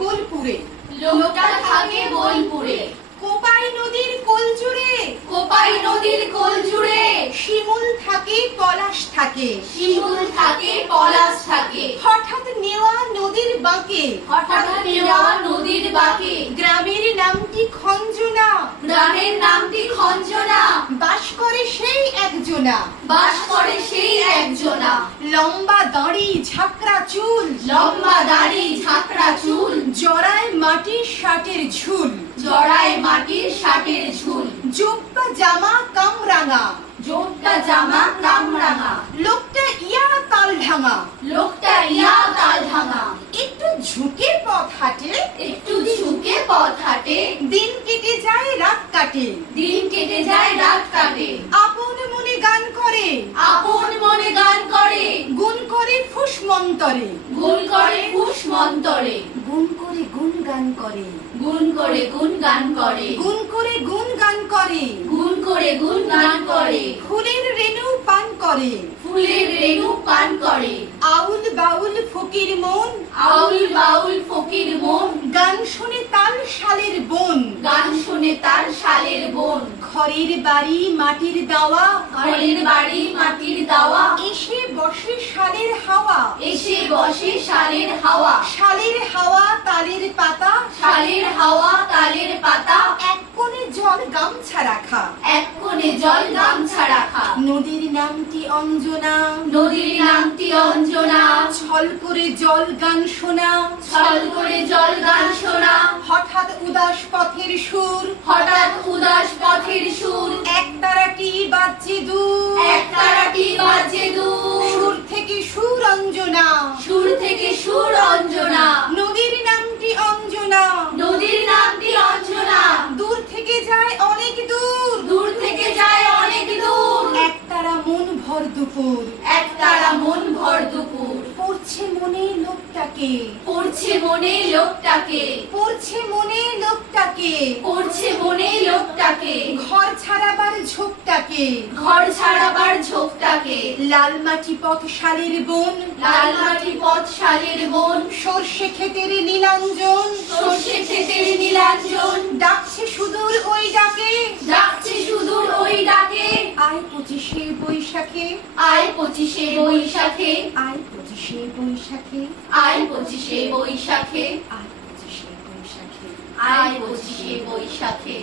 বোলপুরে, লোকটা থাকে বোলপুরে। কোপাই নদীর কোল জুড়ে, কোপাই নদীর কোল জুড়ে শিমুল থাকে পলাশ থাকে, শিমুল থাকে পলাশ থাকে। হঠাৎ নেওয়া নদীর বাঁকে, হঠাৎ নেওয়া নদীর বাঁকে গ্রামের নামটি খঞ্জনা, গ্রামের নামটি খঞ্জনা। বাস করে সেই একজনা, বাস করে সেই একজনা। লম্বা দাড়ি ঝাঁকড়া চুল, লম্বা দাড়ি ঝাঁকড়া চুল, জড়ায় মাটির শার্টের ঝুল, জড়ায় মাটির শার্টের ঝুল, জোব্বা জামা কামরাঙা, জোটটা জামা কামরাঙা। লোকটা ইয়া তাল ঢাঙা, লোকটা ইয়া তাল ভাঙা। একটু ঝুঁকে পথ হাঁটে, একটু ঝুঁকে পথ হাঁটে, দিন কেটে যায় রাত কাটে, দিন কেটে যায় রাত কাটে। আপন মনে গান করে, আপন মনে গান করে, গুণ করে ফুস মন্তরে, গুণ করে হুশ মন্তরে, গুণ করে গুণ গান করে, গুণ করে গুণ গান করে, গুণ করে গুণ গান করে, গুণ করে গুণ গান করে। ফুলের রেণু পান করে, ফুলের রেণু পান করে। আউল বাউল ফকির মন, আউল বাউল ফকির মন, গান শুনে তাল শালের বন, গান শুনে তার শালের বোন। ঘরের বাড়ি মাটির দাওয়া, ঘরের বাড়ি মাটির দাওয়া, এসে বসে শালের হাওয়া, এসে বসে শালের হাওয়া। শালের হাওয়া তালের পাতা, শালের হাওয়া তালের পাতা, এক কোণে জল গামছা রাখা, এক কোণে জল গামছা রাখা। নদীর নামটি অঞ্জনা, নদীর নামটি অঞ্জনা, ছল করে জল গান শোনা, ছল করে জল গান শোনা। হঠাৎ উদাস পথের সুর, হঠাৎ উদাস পথের সুর, এক তারাটি বাজছে দূর, এক তারাটি বাজে দূর। সুর থেকে সুর অঞ্জনা, সুর থেকে সুর অঞ্জনা, নদীর নামটি অঞ্জনা, নদীর নামটি অঞ্জনা। দূর থেকে যায় অনেক দূর, দূর থেকে যায় অনেক দূর, এক তারা মন ভর দুপুর, এক তারা মন ভর দুপুর। পড়ছে মনে লোকটাকে, পড়ছে মনে লোকটাকে, পড়ছে মনে লোকটাকে, পড়ছে মনে লোকটাকে। ঘর ছাড়াবার ঝোঁকটাকে, ঘর ছাড়াবার ঝোঁকটাকে, লাল মাটি পথ শালের বন, লাল মাটি পথ শালের বন, সর্ষে ক্ষেতের নীলাঞ্জন, সর্ষে ক্ষেতের নীলাঞ্জন। ডাকছে সুদূর ওই ডাকে, ডাকছে সুদূর ওই ডাকে, আয় 25শে বৈশাখে, আয় 25শে বৈশাখে, আয় 25শে বৈশাখে, আয় 25শে বৈশাখে, আয় 25শে বৈশাখে। আয় 25শে বৈশাখে।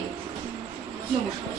নমস্কার।